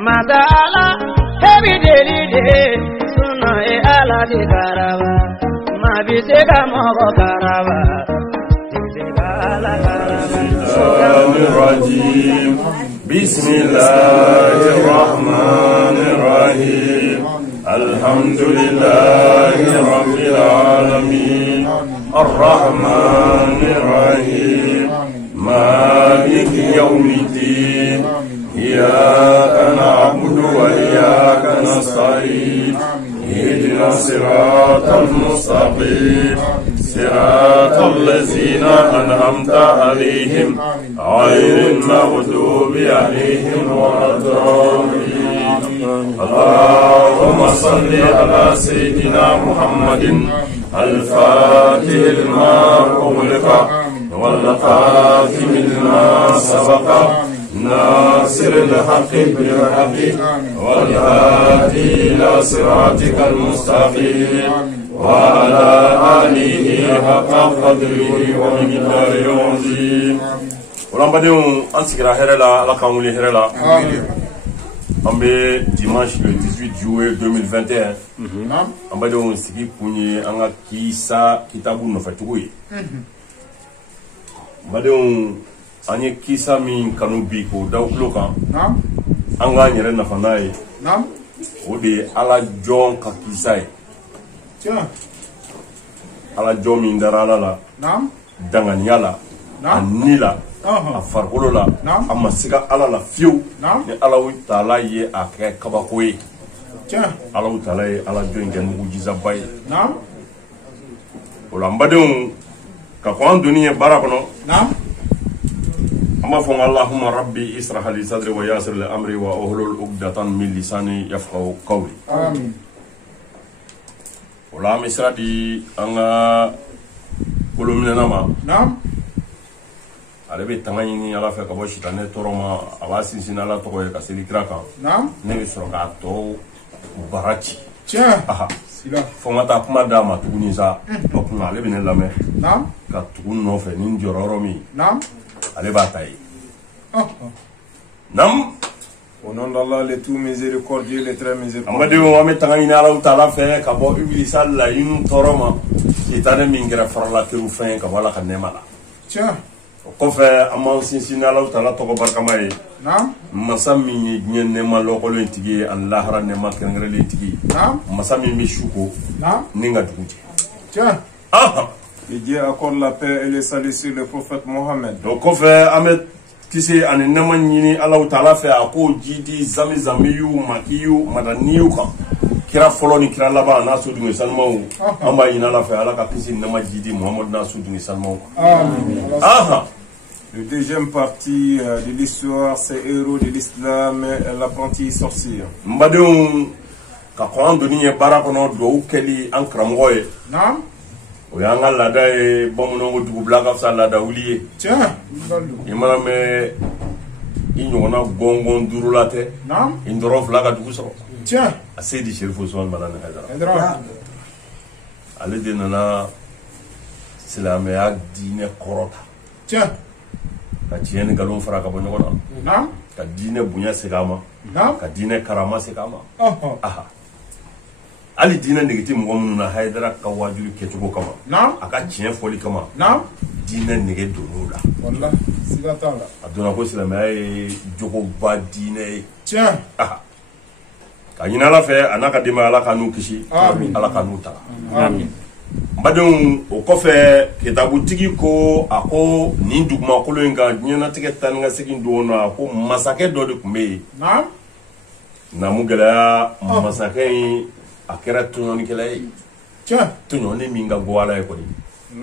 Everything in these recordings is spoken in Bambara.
Madala, heavy daily day, Suna e ala de Carava, Mabisega Mogo Carava, Bismillahirrahmanirrahim. Alhamdulillahi Rabbil Alamin. Ar-Rahmanir-Rahim. Maliki Yawmiddin. Iyyaka na'budu wa iyyaka nasta'in. Ihdina as-siratal mustaqim. Siratal ladzina an'amta 'alaihim ghayril maghdubi 'alaihim waladdallin. Allahumma salli ala sayyidina Muhammadin al-fatih lima ughliqa wal khatim lima sabaqa ناصر الحق بالحق والهادي إلى صراطك المستقيم وعلى آله حق قدره ومقداره العظيم. ولما أنسكر هرلا لكم هرلا on est dimanche le 18 juillet 2021. On va donc ce qui punye anga kisa kitabu no fatugoye. On va donc anye kisa min kanu bi ko dawklo kan anga nyere na fanaye o de ala jon ka kisa e ala jon min darala la danganyala anila a farkolo la a masiga ala la fiu ni ala taala ye a kɛ kabako ye ala taala ye ala jon kɛ mugujiza ye o la n badenw ka kɔn an doni ye baara kɔnɔ أما فون اللهم ربي اسرح لي صدري ويسر لي أمري وأحلل عقدة من لساني يفقهوا قولي آمين. ولا مسرا دي أنا كل من نما نعم على بيت تمانيني على فكرة بوشي تاني تروما أواسين سينالا تقوي كسيلي كراكا نعم نبي سرقاتو باراتي تيا أها سيلا فما تأكما داما تقولنيزا أكما على بين اللامه نعم كتقول نوفي نينجورورمي نعم allez bataille. Nam au nom d'Allah le tout miséricordieux le très miséricordieux. Amadi on met tangani ala taala fe ka bo iblisa la yin toroma itane mingira farla ke ufin ka wala ka nemala. Tiens. Ko fe amon sinsina ala taala to ko barkamay. Nam masami ni nema lo ko len tigi Allah ra nema kengre le tigi. Nam masami mi shuko. Nam ninga dukuti. Tiens. Ah et Dieu accorde la paix et le salut sur le prophète Mohammed. Donc, on fait Ahmed Kissé en Namani, Allah Tala fait à quoi Jidi, Zami Zamiyu, Makiyu, Madaniuka, Kira Foloni, Kira Laba, Nassou du Salmon, Amba Inala fait Allah Kissé Nama Jidi, Mohamed Nassou du Salmon. Ah le deuxième partie de l'histoire, c'est héros de l'islam, l'apprenti sorcier. Mbadou, quand on donne Barakono, do Kelly, Ankramoy. Non? O yanga lada e bomono dugu blaga sa lada wuliye tiens imana me inyona gongon durulate nam indoro flaga dugu so tiens asedi sherifo so malana hadara ale de nana silame ya dine korota tiens ka tiene galon fara ka bonyo nam ka dine bunya segama nam ka dine karama segama aha ali dina negiti mɔgɔ minnu na Haidara ka wajulu kɛcogo kama a ka tiɲɛ fɔli kama dina nege donn'o la wallahi siga t'a la a donna ko silamɛya ye jogoba diinɛ ye tiɲɛ ka ɲini Ala fɛ a n'a ka denbaya Ala ka n'u kisi Ala ka n'u taga n badenw o kɔfɛ kitabutigi ko a ko nin dugumakolo in kan diɲɛlatigɛ taa ni ka segin don na a ko masakɛ dɔ de tun bɛ yen namu gɛlɛya masakɛ in a kɛra tɔɲɔnikɛla ye tɔɲɔni min ka go Ala ye kɔni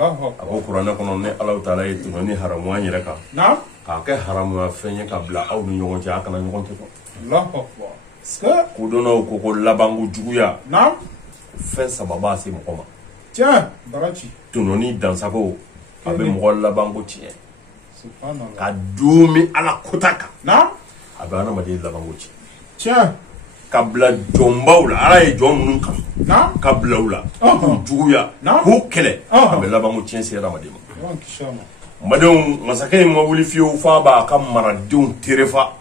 a ko kuranɛ kɔnɔ ne Ala taala ye tɔɲɔni haramu an yɛrɛ kan k'a kɛ haramuya fɛn ye ka bila aw ni ɲɔgɔn cɛ a kana ɲɔgɔn tɔɲɔ ko dɔnnaw ko ko labanko juguya fɛn saba b'a se mɔgɔ ma tɔɲɔni dansago a bɛ mɔgɔ labanko tiɲɛ ka dumi Ala kota kan a bɛ adamaden labanko tiɲɛ ka bila jɔnbaw la Ala ye jɔn minnu kan ka bila u la k'u juguya k'u kɛlɛ a bɛ labanko tiɲɛ se adamaden ma mbadenw masakɛ in ma wuli fiyewu f'a b'a ka maradenw terefa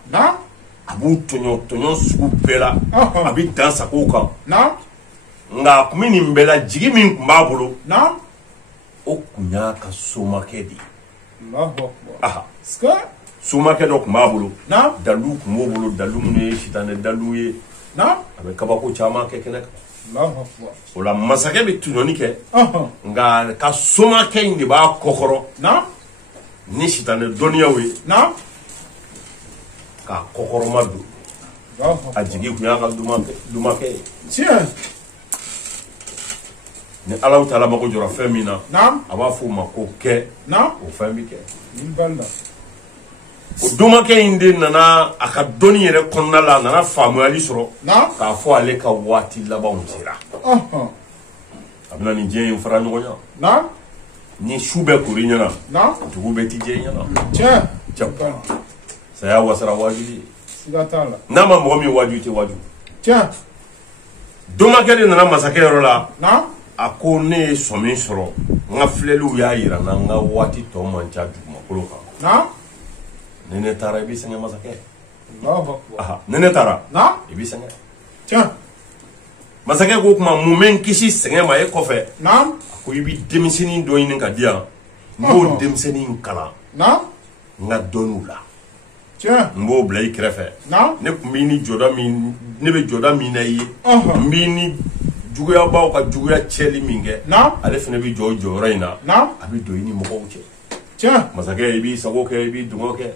a b'u tɔɲɔ sugu bɛɛ la a bɛ dan sago kan nka kun bɛ nin bɛɛ la jigi min tun b'a bolo o kun y'a ka somakɛ de ye somakɛ dɔ tun b'a bolo dalu tun b'o bolo dalu minnu ye sitanɛ dalu ye a bɛ kabako caman kɛ kɛnɛ kan o la masakɛ bɛ tɔɲɔni kɛ nka ka somakɛ in de b'a kɔkɔrɔ ni sitanɛ dɔnniyaw ye k'a kɔkɔrɔma don a jigi kun y'a ka dumakɛ ye ni Ala Taala mago jɔra fɛn min na a b'a fɔ o ma ko kɛ o fɛn bɛ kɛ o dumakɛ in de nana a ka dɔnni yɛrɛ kɔnɔna la a nana faamuyali sɔrɔ k'a fɔ ale ka waati labanw sera a bɛna nin diɲɛ in fara ɲɔgɔn ɲɛ ni su bɛɛ kori ɲɛna dugu bɛɛ ti diɲɛ ɲɛna saya wasara wajibi n'a ma mɔgɔ min waju tɛ waju dumakɛ de nana masakɛ yɔrɔ la a ko ne ye sɔmi sɔrɔ n ka filɛliw y'a yira n na n ka waati tɔ man ca dugumakolo kan ni ne taara i bɛ sɛgɛn masakɛ ni ne taara i bɛ sɛgɛn masakɛ ko kuma mun bɛ n kisi sɛgɛn ma e kɔfɛ a ko i bɛ denmisɛnnin dɔ ɲini ka di yan n b'o denmisɛnnin kalan n ka dɔnniw la n b'o bila i kɛrɛfɛ ne kun b'i ni jɔda min ne bɛ jɔda min na i ye n b'i ni juguyabaw ka juguya cɛli min kɛ ale fana bɛ jɔ o jɔyɔrɔ in na a bɛ don i ni mɔgɔw cɛ masakɛ i b'i sago kɛ i b'i dungɔ kɛ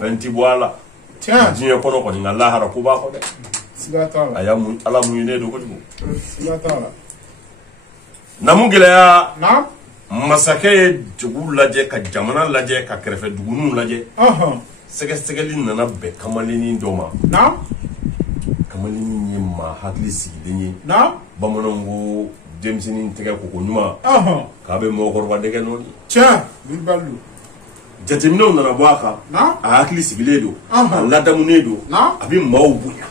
fɛn ti bɔ a la diɲɛ kɔnɔ kɔni nka lahara ko b'a kɔ dɛ a y'a Ala muɲunen don kojugu na mun gɛlɛya masakɛ ye dugu lajɛ ka jamana lajɛ ka kɛrɛfɛ duguninw lajɛ sɛgɛsɛgɛli nana bɛn kamalennin dɔ ma kamalennin ye maa hakili sigilen ye bamananw ko denmisɛnnin tɛgɛ koko ɲuman k'a bɛ mɔgɔkɔrɔba dɛgɛ nɔɔni jateminɛw nana bɔ a kan a hakili sigilen don a ladamunen don a bɛ maaw bonya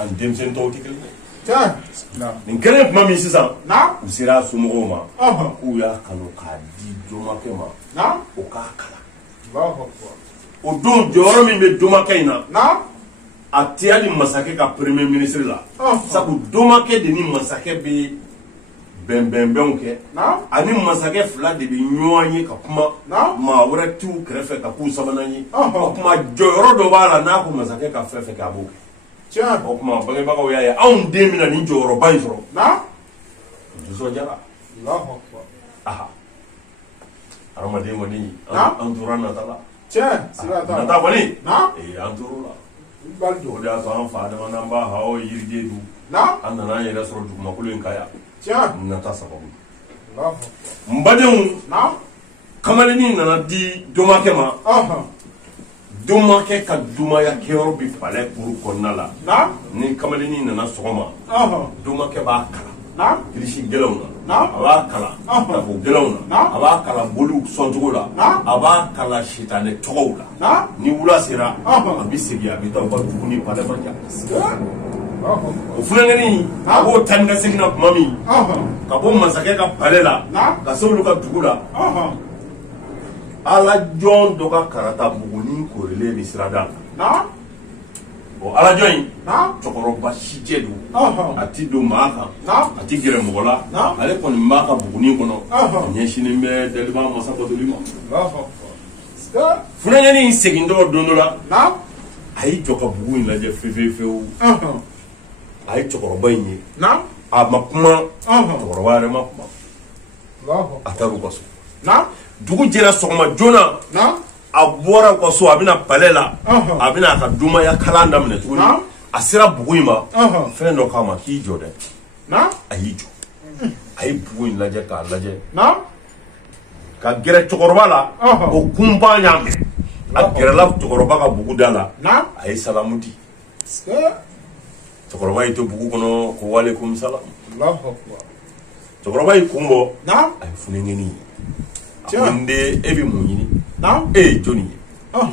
ani denmisɛnnin tɔw tɛ kelen ye nin kɛlen tuma min sisan u sera a somɔgɔw ma k'u y'a kanu k'a di jomakɛ ma o k'a kalan o don jɔyɔrɔ min bɛ domakɛ in na a tɛ hali masakɛ ka premier ministre la sabu domakɛ de ni masakɛ bɛ bɛnbɛnbɛnw kɛ ani masakɛ fila de bɛ ɲɔgɔn ye ka kuma maa wɛrɛ t'u kɛrɛfɛ ka k'u sabanan ye o kuma jɔyɔrɔ dɔ b'a la n'a ko masakɛ ka fɛn fɛn kɛ a b'o kɛ o kuma bangebagaw y'a ye anw den bɛna nin jɔyɔrɔba in sɔrɔ nisɔndiyara hadamaden kɔni an tora nata la nata kɔni an tor'o la o de y'a to an fa dama n'an b'a haw yiriden dun an nana an yɛrɛ sɔrɔ dugumakolo in kan yan nata sababu n badenw kamalennin nana di domakɛ ma domakɛ ka dumaya kɛyɔrɔ bɛ palɛ kuru kɔnɔna la ni kamalennin nana sɔgɔma domakɛ b'a kalan kilisi gɛlɛnw na a b'a kalan tafo gɛlɛnw na a b'a kalan boliw sɔncogo la a b'a kalan sitanɛ tɔgɔw la ni wula sera a bɛ segin a bɛ taa u ka dugu ni palɛ ma ja o funankɛnin a b'o ta ni ka segin na tuma min ka bɔ masakɛ ka palɛ la ka se olu ka dugu la alajɔn dɔ ka karata buguni korilen bɛ sirada la o alajɔn in cɛkɔrɔba sijɛ don a ti don maa kan a ti gɛrɛ mɔgɔ la ale kɔni b'a ka buguni kɔnɔ a ɲɛsinnen bɛ daliba masa kɔtoli ma funankɛnin segintɔ don dɔ la a y'i jɔ ka bugu in lajɛ fewu a ye cɛkɔrɔba in ye a ma kuma cɛkɔrɔba yɛrɛ ma kuma a taara u ka so dugu jɛra sɔgɔma joona a bɔra u ka so a bɛna palɛ la a bɛna a ka dumaya kalan daminɛ tuguni a sera bugu in ma fɛn dɔ k'a ma k'i jɔ dɛ a y'i jɔ a ye bugu in lajɛ k'a lajɛ ka gɛrɛ cɛkɔrɔba la o kunba y'a mɛn a gɛrɛla cɛkɔrɔba ka bugu da la a ye salamu di cɛkɔrɔba y'i to bugu kɔnɔ ko walekum salam cɛkɔrɔba y'i kun bɔ a ye funankɛnin ye a ko n den e bɛ mun ɲini e ye jɔnni ye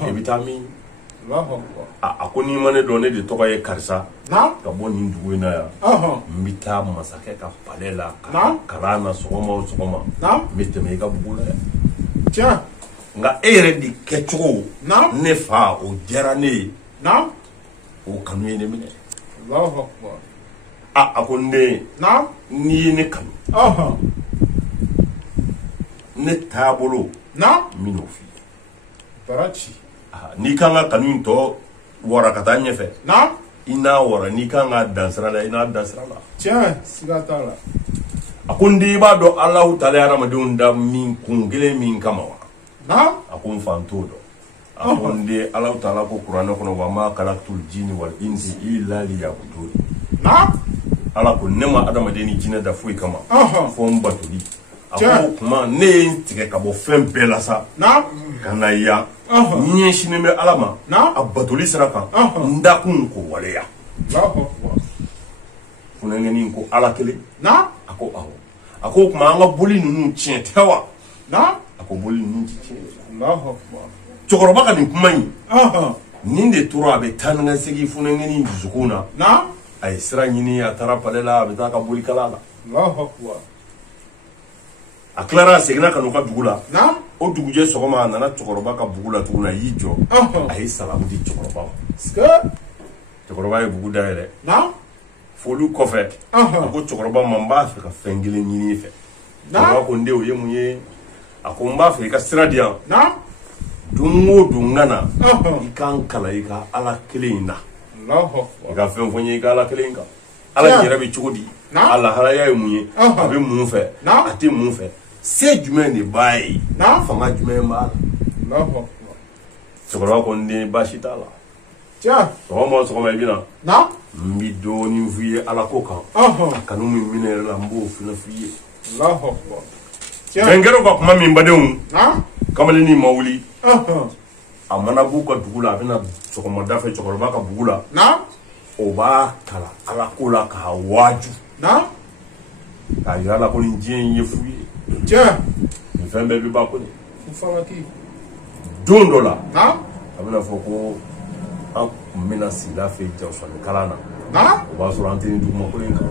e bɛ taa min a ko n'i ma ne dɔn ne de tɔgɔ ye karisa ka bɔ nin dugu in na yan n bɛ taa masakɛ ka palɛ la ka kalan na sɔgɔma o sɔgɔma n bɛ tɛmɛ i ka bugu la yan nka e yɛrɛ de kɛcogo ne fa o diyara ne ye Naam. O kanu ye ne minɛ. Allahu akbar. A ko n den. Naam. N'i ye ne kanu. Ne taabolo. Naam. N bɛn'o f'i ye. Baraji. N'i kan ka kanu in tɔ wara ka taa ɲɛfɛ. Naam. I n'a wara n'i kan ka dan sira la i n'a dan sira la. Tiɲɛ siga t'a la. A ko n den i b'a dɔn Alahu Taala ye hadamadenw da min kun kelen min kama wa. Naam. A ko n fa n t'o dɔn. A ko n den Alahu Taala ko kuranɛ kɔnɔ wa ma khalaqtul jinni wal insi illa liya'budun. Naam. Ala ko ne ma hadamaden ni jinɛ da foyi kama. Fo n batoli. A ko kuma ne ye n tigɛ ka bɔ fɛn bɛɛ la sa. Naam. Ka na yan. N ɲɛsinen bɛ Ala ma. Naam. A batoli sira kan. N dakun ko waleya. Allahu akbar. Funɛŋɛni ko Ala kelen. Naam. A ko awɔ. A ko kuma an ka boli ninnu tiɲɛ tɛ wa. Naam. A ko boli ninnu ti tiɲɛ. Allahu akbar. Cɛkɔrɔba ka nin kuma in. Nin de tora a bɛ taa ni ka segin funɛŋɛni dusukun na. Naam. A ye sira ɲini a taara palais la a bɛ taa ka boli kala la. Allahu akbar. A tilara a seginna ka n'u ka dugu la. Naam. O dugujɛ sɔgɔma a nana cɛkɔrɔba ka bugu la tuguni a y'i jɔ. A ye salamu di cɛkɔrɔba ma. Cɛkɔrɔba ye bugu dayɛlɛ. Naam. Foli kɔfɛ. A ko cɛkɔrɔba ma n b'a fɛ ka fɛn kelen ɲini i fɛ. Cɛkɔrɔba ko n den o ye mun ye? A ko n b'a fɛ i ka sira di yan. Naam. Don o don n ka na i k'an kalan i ka Ala kelen in na. I ka fɛn fɔ n ye i ka Ala kelen in kan. Ala yɛrɛ bɛ cogo di? A lahalaya ye mun ye? A bɛ mun fɛ? A tɛ mun fɛ? Se jumɛn de b'a ye? Fanga jumɛn b'a la? Cɛkɔrɔba ko n den baasi t'a la. Sɔgɔma o sɔgɔma i bɛ na. N bɛ dɔɔnin f'i ye Ala ko kan. A kanu min minɛ yɛrɛ la n b'o fana f'i ye. Bɛnkɛrɛw ka kuma min badenw. Kamalennin ma wuli. A mana b'u ka dugu la a bɛna sɔgɔmada fɛ cɛkɔrɔba ka bugu la. O b'a kalan Ala ko la k'a waaju. K'a yira la ko nin diɲɛ in ye fu ye. Nin fɛn bɛɛ bɛ ban ko de. Don dɔ la a bɛna fɔ ko an kun bɛna sigida fɛ Jawusani kalan na. O b'a sɔrɔ an tɛ nin dugumakolo in kan.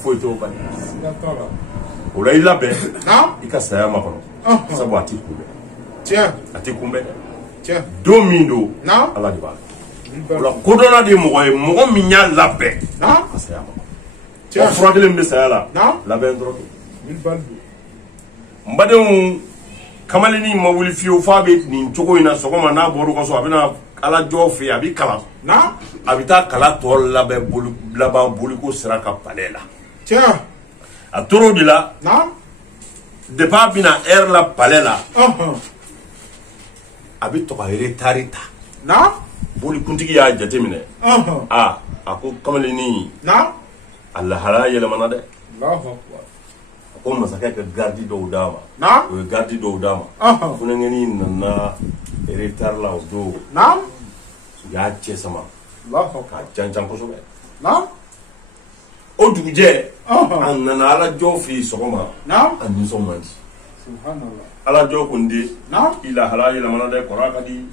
Foyi t'o bali. O la i labɛn i ka saya ma kɔnɔ sabu a t'i kunbɛn. A t'i kunbɛn dɛ. Don min don Ala de b'a dɔn. O la kodɔnna de ye mɔgɔ ye mɔgɔ min y'a labɛn a saya ma. O fura kelen bɛ saya la labɛn dɔrɔn. N badenw kamalennin ma wuli fiyewu f'a bɛ nin cogo in na sɔgɔma n'a bɔra u ka so a bɛna Ala jɔ fɛ yen a bɛ kalan. A bɛ taa kalan tɔ laban boliko sira kan palais la. A tora o de la depuis a bɛna heure la palais la a bɛ to ka retard ta. Bolikuntigi y'a jateminɛ. A ko kamalennin a lahalaya yɛlɛmana dɛ. A ko masakɛ ka garde dɔw d'a ma. O ye garde dɔw d'a ma. Funɛŋɛnin nana retard la o don. U y'a cɛ sama k'a janjan kosɛbɛ. O dugujɛ a nana Ala jɔ fɛ yen sɔgɔma a nisɔn man di. Ala jɔ ko n den i lahalaya yɛlɛmana dɛ kɔrɔ a ka di.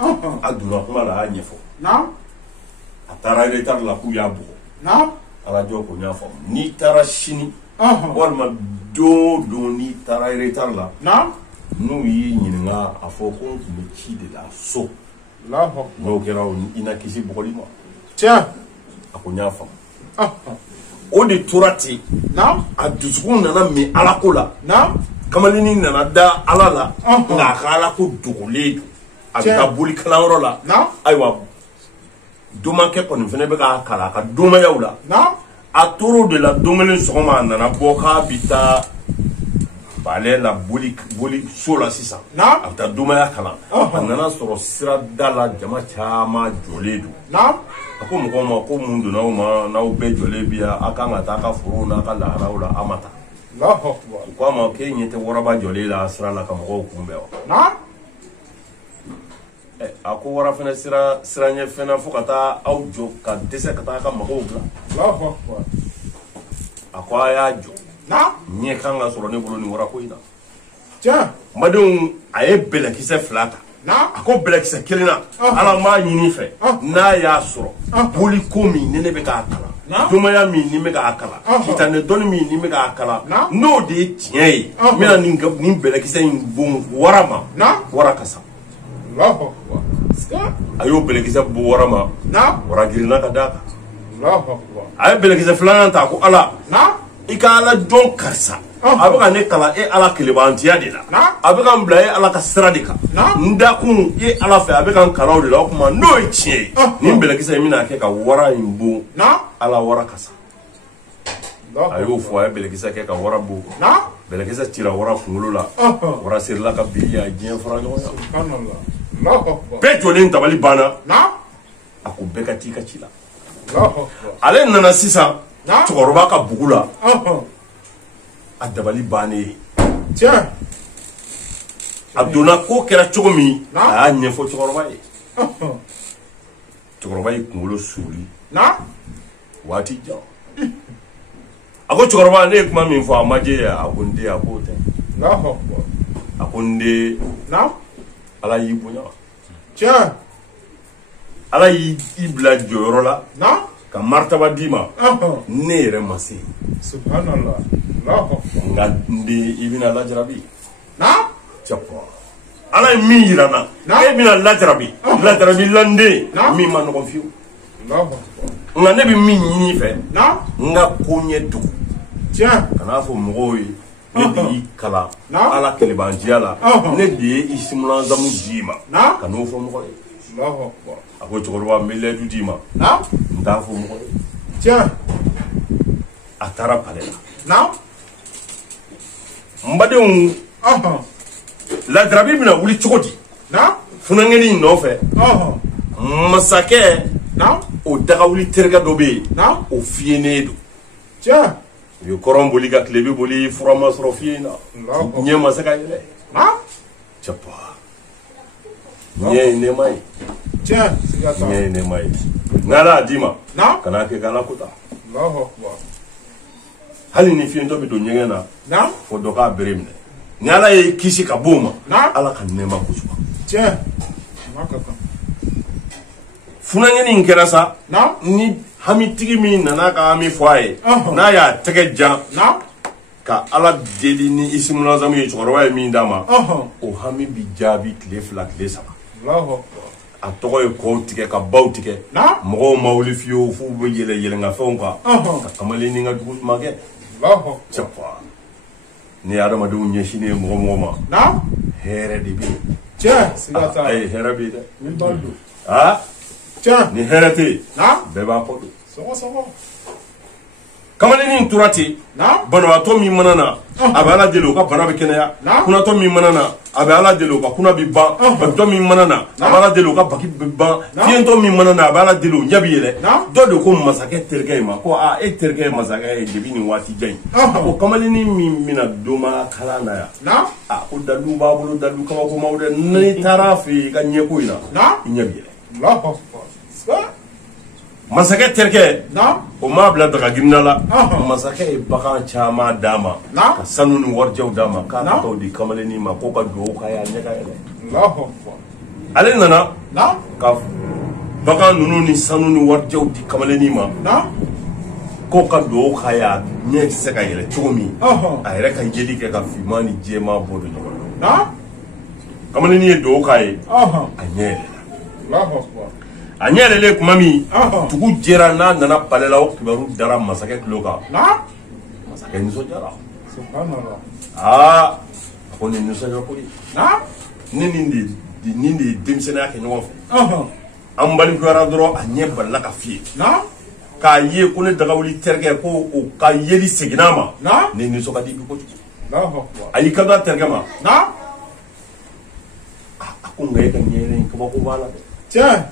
A donna kuma la a y'a ɲɛfɔ. A taara retard la k'u y'a bugɔ. Ala jɔ ko n y'a faamu. N'i taara sini walima don o don n'i taara retard la n'u y'i ɲininka a fɔ ko n tun bɛ ci de la so. N'o kɛra i na kisi bugɔli ma. A ko n y'a faamu. O de tora ten a dusukun nana min Ala ko la. Kamalennin nana da Ala la nka a ka Ala ko dogolen don. A bɛ taa boli kalanyɔrɔ la. Ayiwa domakɛ kɔni fana bɛ k'a kalan a ka domayaw la. A tora o de la don kelen sɔgɔma a nana bɔ k'a bɛ taa palais la boli so la sisan. A bɛ taa domaya kalan. A nana sɔrɔ sirada la jama caman jɔlen don. A ko mɔgɔw ma ko mun donna aw ma n'aw bɛɛ jɔlen bi yan a kan ka taa a ka forow n'a ka laharaw la a ma taa. U ko a ma k'e ɲɛ tɛ waraba jɔlen la sira la ka mɔgɔw kunbɛn wa. A ko wara fana sira ɲɛ fɛnɛ fo ka taa aw jɔ ka dɛsɛ ka taa a ka mɔgɔw bila. A ko a y'a jɔ. Ɲɛ kan ka sɔrɔ ne bolo nin warako in na. Mbadenw a ye bɛlɛkisɛ 2 ta. A ko bɛlɛkisɛ 1 na Ala m'a ɲini fɛ n'a y'a sɔrɔ boliko min ni ne bɛ k'a kalan domaya min ni bɛ k'a kalan sitanɛ dɔnni min ni bɛ k'a kalan n'o de ye tiɲɛ ye n bɛna nin bɛlɛkisɛ in bon wara ma wara ka sa. a y'o bɛlɛkisɛ bɔ wara ma wara girinna ka d'a kan a ye bɛlɛkisɛ filanan ta ko ala i ka ala dɔn karisa a bɛ ka ne kalan e ala kelebantiya de la a bɛ ka n bila e ala ka sira de kan n dakun e ala fɛ a bɛ ka n kalan o de la o tuma n'o ye tiɲɛ ye nin bɛlɛkisɛ in bɛna kɛ ka wara in bon ala wara kasa a y'o fɔ a ye bɛlɛkisɛ kɛ ka wara bon bɛlɛkisɛ cira wara kunkolo la wara sirila ka bin a diɲɛ fara ɲɔgɔn na bɛɛ jɔlen tabali banna a ko bɛɛ ka t'i ka ci la ale nana sisan cɛkɔrɔba ka bugu la a dabali bannen a donna ko kɛra cogo min a y'a ɲɛfɔ cɛkɔrɔba ye cɛkɔrɔba ye kunkolo suri waati jan a ko cɛkɔrɔba ne ye kuma min fɔ a ma diya a ko n den a k'o tɛ a ko n den ala y'i bonya ala y'i bila jɔyɔrɔ la ka martaba d'i ma ne yɛrɛ ma se nka n den i bɛna lajarabi cɛpɔ ala ye min yira n na e bɛna lajarabi landen min ma nɔgɔn fiyewu nka ne bɛ min ɲini i fɛ n ka ko ɲɛ dogo kan'a fɔ mɔgɔw ye ne de y'i kalan ala kelebantiya la ne de ye i simulanzamu d'i ma ka n'o fɔ mɔgɔ ye a ko cɛkɔrɔba n bɛ layidu d'i ma n t'a fɔ mɔgɔ ye a taara palɛ la n badenw lajarabi bɛna wuli cogo di funakɛnin in nɔfɛ masakɛ o dagawuli terikɛ dɔ bɛ yen o fiyenen don u ye kɔrɔn boli ka tilebin boli fura ma sɔrɔ fiye na ɲɛ ma se ka yɛlɛ cɛpa ɲɛ ye nɛɛma ye ɲɛ ye nɛɛma ye n'ala y'a d'i ma kana kɛ k'ala kota hali ni fiyentɔ bɛ don ɲɛgɛn na fɔ dɔ k'a bere minɛ ni ala ye kisi ka bɔ o ma ala ka nɛɛma kojugu funakɛnin in kɛra sa ni hamitigi min nana ka hami fɔ a ye n'a y'a tɛgɛ jan ka ala deli ni isimulanzamu ye cɛkɔrɔba ye min d'a ma o hami bi jaabi tile 2 tile 3 a tɔgɔ ye kɔw tigɛ ka baw tigɛ mɔgɔw ma wuli fiyewu f'u bɛ yɛlɛ yɛlɛngafɛnw kan ka kamalennin ka jugu ma kɛ cɛpa ni adamadenw ɲɛsinnen ye mɔgɔ ma hɛrɛ de bɛ yen ayi hɛrɛ bɛ yen dɛ ni hɛrɛ tɛ yen bɛɛ b'a kɔ don kamalennin tora ten banabaatɔ min mana na a bɛ ala deli o ka bana bɛ kɛnɛya kunatɔ min mana na a bɛ ala deli o ka kuna bɛ ban bakitɔ min mana na a bɛ ala deli o ka baki bɛ ban fiyentɔ min mana na a bɛ ala deli o ɲɛ bɛ yɛlɛ dɔ de ko masakɛ terikɛ in ma ko e terikɛ ye masakɛ ye depi nin waati jan in a ko kamalennin min bɛna doma kalan na yan a ko dalu b'a bolo dalu kabakomaw dɛ n'i taara a fɛ yen i ka ɲɛko in na i ɲɛ bɛ yɛlɛ masakɛ terikɛ o m'a bila daga girinna la masakɛ ye bagan caman d'a ma ka sanu ni warijɛw d'a ma k'a ka t'o di kamalennin ma k'o ka dugawu k'a ye a ɲɛ ka yɛlɛ ale nana ka bagan ninnu ni sanu ni warijɛw di kamalennin ma k'o ka dugawu k'a ye a ɲɛ tɛ se ka yɛlɛ cogo min a yɛrɛ ka yeli kɛ ka finman ni jɛman bɔ don ɲɔgɔn na kamalennin ye dugawu k'a ye a ɲɛ yɛlɛla a ɲɛ yɛlɛlen tuma min dugu jɛra n'a nana palɛ la o kibaru dara masakɛ tulo kan masakɛ nisɔndiyara a ko nin nisɔndiya ko ye nin de ye denmisɛnniya kɛ ɲɔgɔn fɛ an balikuyara dɔrɔn a ɲɛ balila ka fiyɛ k'a ye ko ne dagawuli terikɛ ko o ka yeli seginna a ma ne nisɔn ka di bi kojugu a y'i kanto a terikɛ ma a ko nka e ka ɲɛ yɛlɛ in kabako b'a la dɛ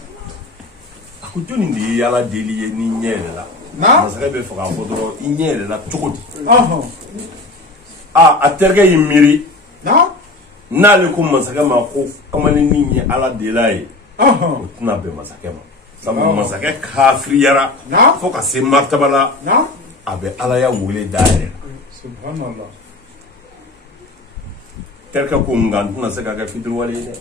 a ko jɔnni de ye ala deli ye ni ɲɛ yɛlɛla masakɛ bɛ fɛ k'a fɔ dɔrɔn i ɲɛ yɛlɛla cogo di a terikɛ y'i miiri n'ale ko masakɛ ma ko kamalennin ye ala dela ye o tɛna bɛn masakɛ ma sabu masakɛ kafiriyara fo ka se martaba la a bɛ alaya wele da yɛrɛ la terikɛ ko nka n tɛna se ka kɛ fitiriwale ye dɛ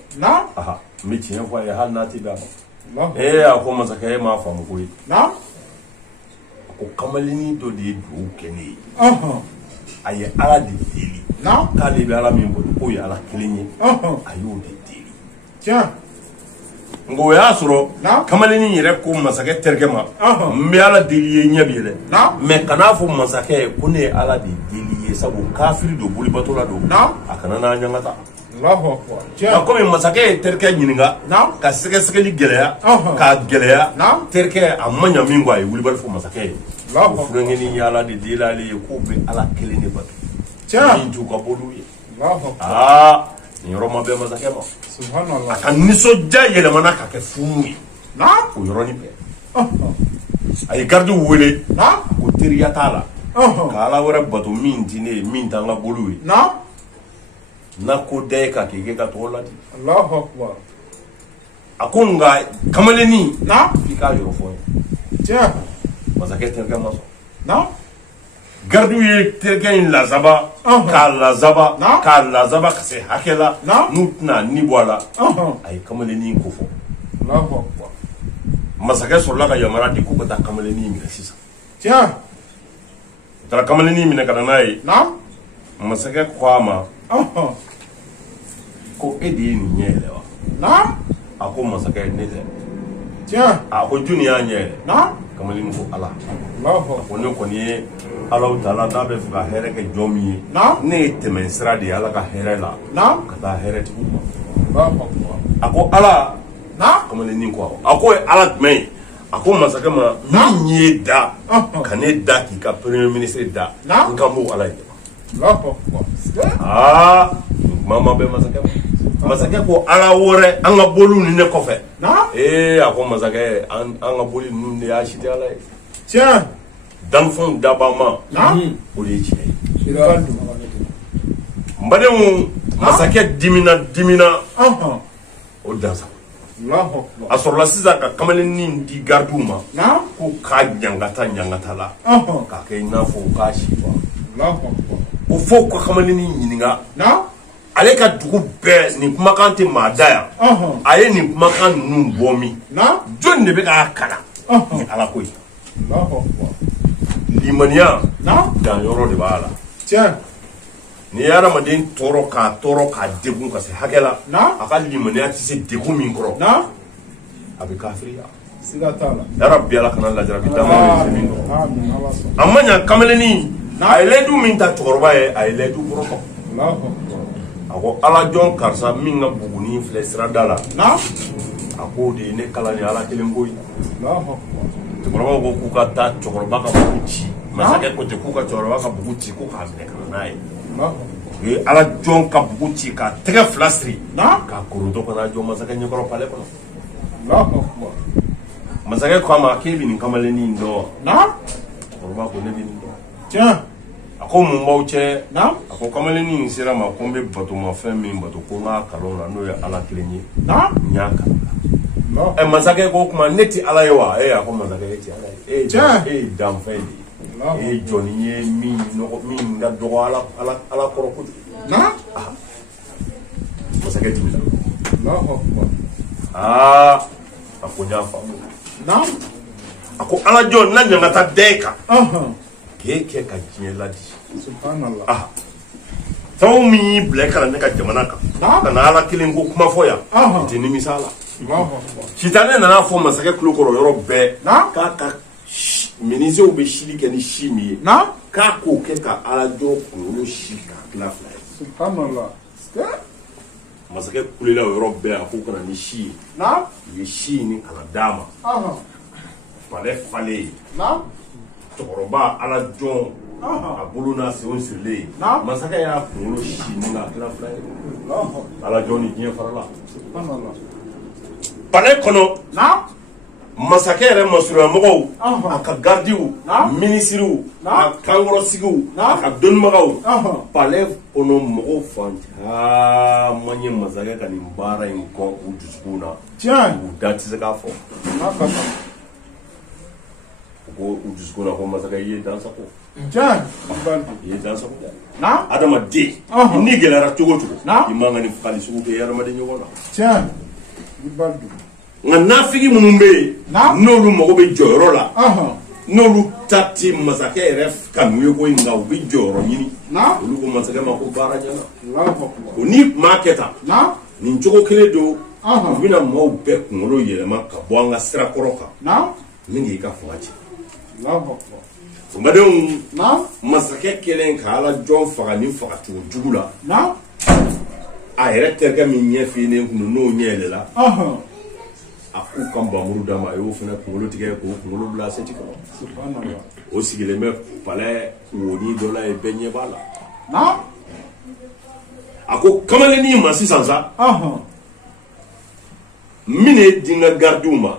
n bɛ tiɲɛ fɔ a ye hali n'a tɛ bɛn a ma a ko masakɛ e m'a faamu ko ye a ko kamalennin dɔ de ye dugawu kɛ ne ye a ye ala de deli k'ale bɛ ala min bolo k'o ye ala kelen ye a y'o de deli ngo ya soro Na. kamaleni yɛrɛ ko masakɛ terikɛ ma n bɛ ala deli ye ɲɛ bi yɛlɛ Na. mais kana fɔ masakɛ ko ne ye ala de deli ye sabu kafiri don bolibatɔla don Na. a kana n'a ɲangata Allahu Akbar. nka komi masakɛ ye terikɛ ɲininka Na. ka sɛgɛsɛgɛli gɛlɛya Ɔhɔn. k'a gɛlɛya Na. terikɛ a ma ɲa min kɔ a ye wulibali fɔ masakɛ ye Allahu o Akbar. furenkɛni ye ala de deli ale ye k'o bɛ ala kelen de bato Tiɲɛ. min t'u ka boliw ye Allahu Akbar. aa nin yɔrɔ ma bɛn masakɛ ma Subhanallah. a ka nisɔndiya yɛlɛmana ka kɛ funu ye Na. o yɔrɔnin bɛɛ Ɔhɔn. a ye garidiw wele Na. ko teriya t'a la Ɔhɔn. ka ala wɛrɛ bato min ti ne ye min t'an ka boliw ye Na. n'a ko da ye ka k'i kɛ ka tɔgɔ ladi Allahu Akbar. a ko nka kamalennin Na. i k'a yɔrɔ fɔ n ye Tiɲɛ. masakɛ terikɛ ma sɔn Na. garidiw ye terikɛ in lazaba Ɔhɔn. k'a lazaba Na. k'a lazaba ka se hakɛ la Na. n'u tɛna ni bɔ a la Ɔhɔn. a ye kamalennin ko fɔ Allahu Akbar. masakɛ sɔrɔla ka yamaruya di k'u ka taa kamalennin minɛ sisan Tiɲɛ. u taara kamalennin minɛ ka na n'a ye Na. masakɛ ko a ma Ɔhɔn. ko e de ye nin ɲɛ yɛlɛ wa Na. a ko masakɛ ne tɛ Tiɲɛ. a ko jɔnni y'a ɲɛ yɛlɛ Na. kamalennin ko ala Allahu Akbar. ko ne kɔni ye alaw taala n'a bɛ fɛ ka hɛrɛ kɛ jɔn min ye Na. ne ye tɛmɛ sira de ye ala ka hɛrɛ la Na. ka taa hɛrɛ tigiw ma Allahu Akbar. a ko ala Na. kamalennin ko awɔ a ko ye ala jumɛn ye a ko masakɛ ma min ye da Ɔhɔn. ka ne da k'i ka premier ministre da Na. n kan b'o ala ye Allahu Akbar. aa nin kuma ma bɛn masakɛ ma masakɛ ko ala wɛrɛ an ka boliw ni ne kɔfɛ Na. a ko masakɛ an ka boli ninnu de y'a si tɛ ala ye Tiɲɛ. danfɛnw dabaa ma Na. o de ye tiɲɛ ye Siradu. n badenw masakɛ dimina Ɔhɔn. o dansa Allahu Akbar. a sɔrɔla sisan ka kamalennin di garidiw ma Na. ko k'a ɲangata la Ɔhɔn. k'a kɛ i n'a fɔ k'a si fa Allahu Akbar. o fo ka kamalennin ɲininka Na. ale ka dugu bɛɛ nin kumakan tɛ maa da yan Ɔhɔn. a ye nin kumakan ninnu bɔ min Na. jɔnni de bɛ k'a kalan Ɔhɔn. ni ala ko ye Allahu Akbar. limaniya Na. danyɔrɔ de b'a la Tiɲɛ. n'i ye adamaden tɔɔrɔ k'a degun ka se hakɛ la Na. a ka limaniya tɛ se degun min kɔrɔ Na. a bɛ kafiriya Siga t'a la. yarabi ala kana lajarabi dama bɛ se min kɔrɔ Amin. Ala sɔn. a ma ɲa kamalennin a ye layidu min ta cɛkɔrɔba ye a ye layidu kɔrɔtɔ Allahu Akbar. a ko ala jɔn karisa min ka buguni filɛ sirada la Na. a ko de ye ne kalan ni ala kelen ko ye Allahu Akbar. cɛkɔrɔbaw ko k'u ka taa cɛkɔrɔba ka bugu ci masakɛ ko ten k'u ka cɛkɔrɔba ka bugu ci ko k'a minɛ ka na n'a ye Allahu Akbar. u ye ala jɔn ka bugu ci k'a tɛgɛ fila siri Na. k'a korontɔ ka n'a jɔ masakɛ ɲɛkɔrɔ palɛ kɔnɔ Allahu Akbar. masakɛ ko a ma k'e bɛ nin kamalennin dɔn wa Na. cɛkɔrɔba ko ne bɛ nin dɔn Tiɲɛ. a ko mun b'aw cɛ Na. a ko kamalennin sera ma ko n bɛ batomafɛn min bato ko n k'a kalan na n'o ye ala kelen ye Na. n y'a kalan Allahu. masakɛ ko o tuma ne tɛ ala ye wa a ko masakɛ e tɛ ala ye Tiɲɛ. e ye danfɛn de Allahu. ye e ye jɔnni ye min ka dɔgɔ ala kɔrɔ kojugu Na. masakɛ dimina Allahu Akbar. a ko n y'a faamu Na. a ko ala jɔn na ɲangata bɛɛ kan Ɔhɔn. k'e kɛ ka diɲɛ ladi Subhanallah. fɛn min y'i bila ka na ne ka jamana kan ka na ala kelen ko kuma fɔ yan i tɛ nimisa la Allahu Akbar. sitanɛ nana fɔ masakɛ tulo kɔrɔ yɔrɔ bɛɛ Na. k'a ka minisew bɛ sili kɛ ni si min ye Na. k'a k'o kɛ ka ala jɔn kunkolo si k'a tila fila ye Subhanallah. masakɛ kulela o yɔrɔ bɛɛ a k'o kana ni si ye Na. u ye si ɲini ka na d'a ma Ɔhɔn. falɛ falen Na. cɛkɔrɔba ala jɔn a bolo n'a senw sirilen masakɛ y'a kunkolo si ɲini k'a tila fila ye ala jɔn ni diɲɛ farala Subhanallah. palɛ kɔnɔ Na. masakɛ yɛrɛ masurunyamɔgɔw a ka gardiw Na. minisiriw a kankɔrɔsigiw Na. a ka dɔnnibagaw Ɔhɔn. palɛ kɔnɔ mɔgɔw fan caman ye masakɛ ka nin baara in kɔ u dusukun na Tiɲɛ. u da tɛ se k'a fɔ Na ka kan. u ko u dusukun na ko masakɛ i ye dansago Tiɲɛ. i ye dansago Na. adamaden Ɔhɔn. n'i gɛlɛyara cogo o cogo Na. i man kan ka nin fagali sugu kɛ adamaden ɲɔgɔn na Tiɲɛ. Ibadu. nka nafigi minnu bɛ yen Na. n'olu mago bɛ jɔyɔrɔ la Ɔhɔn. n'olu ta ti masakɛ yɛrɛ kanu ye ko nka u bɛ jɔyɔrɔ ɲini Na. olu ko masakɛ ma ko baara ɲɛna Allahu Akbar. o n'i kun b'a kɛ tan Na. nin cogo kelen don u bɛna maaw bɛɛ kunkolo yɛlɛma ka bɔ an ka sira kɔrɔ kan min k'i ka fanga cɛ o badenw masakɛ kɛlen ka ala jɔn faga ni fagacogo jugu la a yɛrɛ terikɛ min ɲɛ finnen kun n'o ɲɛ yɛlɛla a k'u ka nbamuru d'a ma a y'o fana kunkolo tigɛ k'o kunkolo bila seti kɔnɔ o sigilen bɛ palɛ woni dɔ la yen bɛɛ ɲɛ b'a la a ko kamalennin ma sisan sa min ye di n ka gardiw ma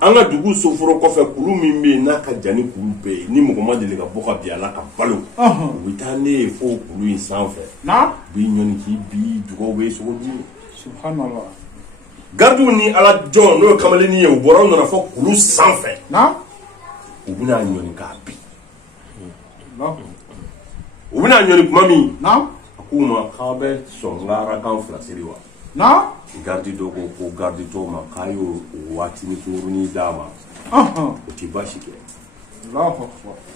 an ka dugu soforo kɔfɛ kulu min bɛ yen n'a ka jan ni kulu bɛɛ ye ni mɔgɔ ma deli ka bɔ ka bin a la ka balo u bɛ taa ne ye fo kulu in sanfɛ u b'i ɲɔni k'i bi dugaw bɛ sogo dun gardiw ni ala jɔn n'o ye kamalennin ye u bɔra u nana fɔ kulu sanfɛ u bɛna ɲɔni k'a bin u bɛna ɲɔni tuma min a k'u ma k'a bɛ sɔn n ka arakan fila siri wa gardi dɔ ko gardi tɔw ma k'a y'o waatini kunkurunin d'a ma o tɛ baasi kɛ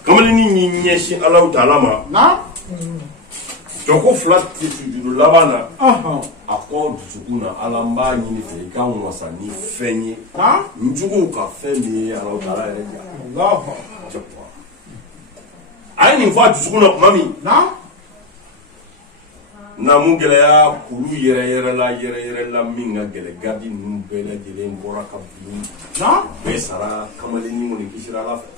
kamalennin y'i ɲɛsin Alahu Taala ma jɔko fila tɛ sujudu laban na a kɔ dusukun na Ala n b'a ɲini fɛ i ka n wasa ni fɛn ye n juguw ka fɛn min ye Alahu Taala yɛrɛ ja a ye nin fɔ a dusukun na tuma min na mun gɛlɛya kulu yɛrɛ la min ka gɛlɛ gardi ninnu bɛɛ lajɛlen bɔra ka bin bɛɛ sara kamalennin kɔni kisira Ala fɛ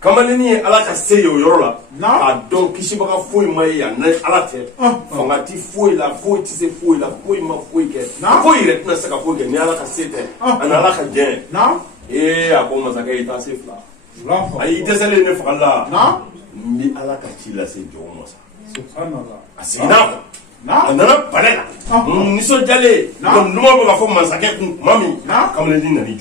kamalennin ye Ala ka se ye o yɔrɔ la k'a dɔn kisibaga foyi ma ye yan ni Ala tɛ fanga ti foyi la foyi tɛ se foyi la foyi ma foyi kɛ foyi yɛrɛ tɛna se ka foyi kɛ ni Ala ka se tɛ ani Ala ka jɛn a ko masakɛ i t'a se fila ayi i dɛsɛlen ne fagali la n bɛ Ala ka ci lase jɔn ma sa a seginna a nana palɛ la nisɔndiyalen donc numan bɛ ka fɔ masakɛ kun tuma min kamalennin nan'i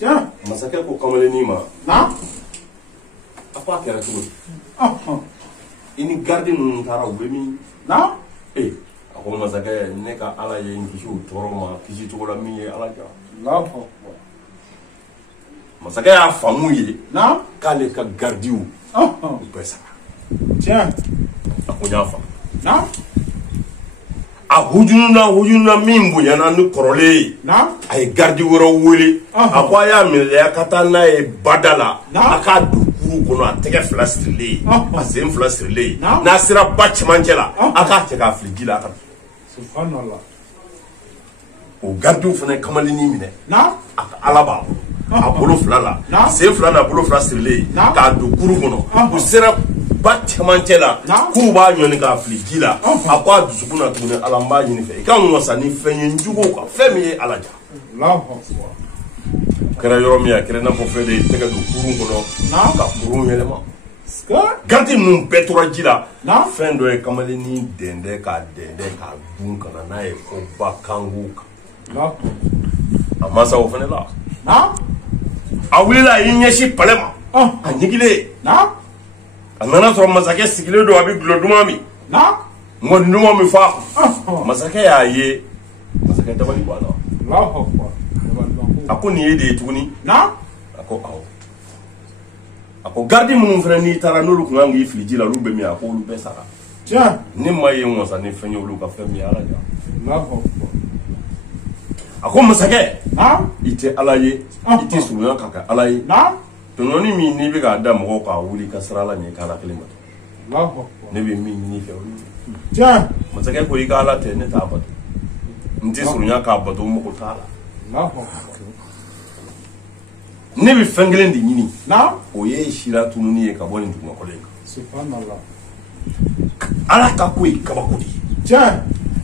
jɔ masakɛ ko kamalennin ma a ko a kɛra cogo di i ni gardi ninnu taara u bɛ min a ko masakɛ ne ka Ala ye n kisi o tɔɔrɔ ma kisi cogo la min ye Ala ja masakɛ y'a faamu ye k'ale ka gardiw u bɛɛ sara a ko n y'a faamu a hujununa min bonyana ni kɔrɔlen ye a ye gardi wɛrɛw wele a ko a y'a minɛ a ka taa n'a ye bada la a k'a don kuru kɔnɔ a tɛgɛ fila sirilen a sen fila sirilen n'a sera ba cɛmancɛ la a k'a cɛ k'a fili ji la a ka o gardiw fana ye kamalennin minɛ a ka Ala b'a bolo a bolo fila la sen fila n'a bolo fila sirilen k'a don kuru kɔnɔ u sera ba cɛmancɛ la k'u b'a ɲɔni k'a fili ji la a ko a dusukun na tuguni Ala n b'a ɲini fɛ i ka n wasa ni fɛn ye n juguw kan fɛn min ye Ala ja kɛra yɔrɔ min a kɛra i n'a fɔ fɛn de ye tɛgɛ don kurun kɔnɔ ka kurun yɛlɛma gardi ninnu bɛɛ tora ji la fɛn dɔ ye kamalennin dɛndɛ k'a dun ka na n'a ye fo ba kanko kan a masa o fana la a wulila a y'i ɲɛsin palɛ ma a ɲigilen a nana sɔrɔ masakɛ sigilen don a bɛ gulɔ duman min mɔni duman min fɔ a kun masakɛ y'a ye masakɛ dabali banna a ko nin ye de ye tuguni a ko awɔ a ko gardi minnu fana n'i taara n'olu kun kan k'i fili ji la olu bɛ min a ko olu bɛɛ sara ne ma ye n wasa ni fɛn ye olu ka fɛn min ye Ala ja a ko masakɛ i tɛ Ala ye i tɛ surunya ka kɛ Ala ye tɔɲɔni min n'i bɛ k'a da mɔgɔw k'a wuli ka sira la ɲɛ k'Ala kelen bato ne bɛ min ɲini fɛ olu masakɛ ko i ka Ala tɛ ne t'a bato n tɛ surunya k'a bato n mago t'a la ne bɛ fɛn kelen de ɲini o ye sira tununi ye ka bɔ nin dugumakolo in kan Ala ka ko ye kabako de ye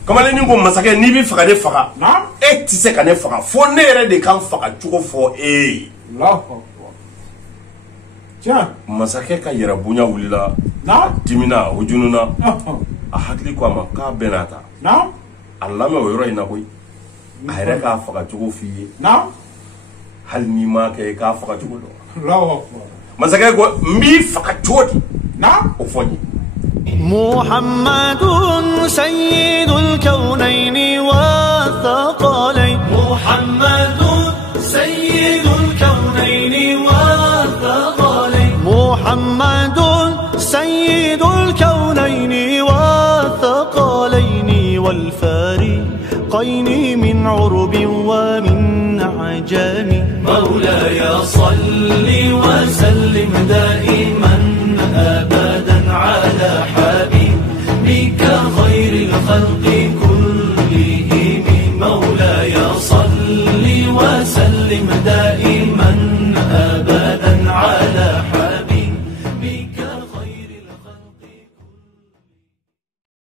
kamalennin ko masakɛ n'i bɛ fɛ ka ne faga e tɛ se ka ne faga fo ne yɛrɛ de kan faga cogo fɔ e ye masakɛ ka yɛrɛ bonya wulila a dimina o jununa a hakili ko a ma k'a bɛɛ n'a ta a lamɛn o yɔrɔ in na koyi a yɛrɛ k'a faga cogo f'i ye hali n'i m'a kɛ k'a faga cogo dɔn masakɛ ko n b'i faga cogo di o fɔ n ye محمد سيد الكونين والثقلين محمد سيد الكونين والثقلين محمد سيد الكونين والثقلين والفارقين من عرب ومن عجم. مولاي صل وسلم دائما أبدا على حبيبك خير الخلق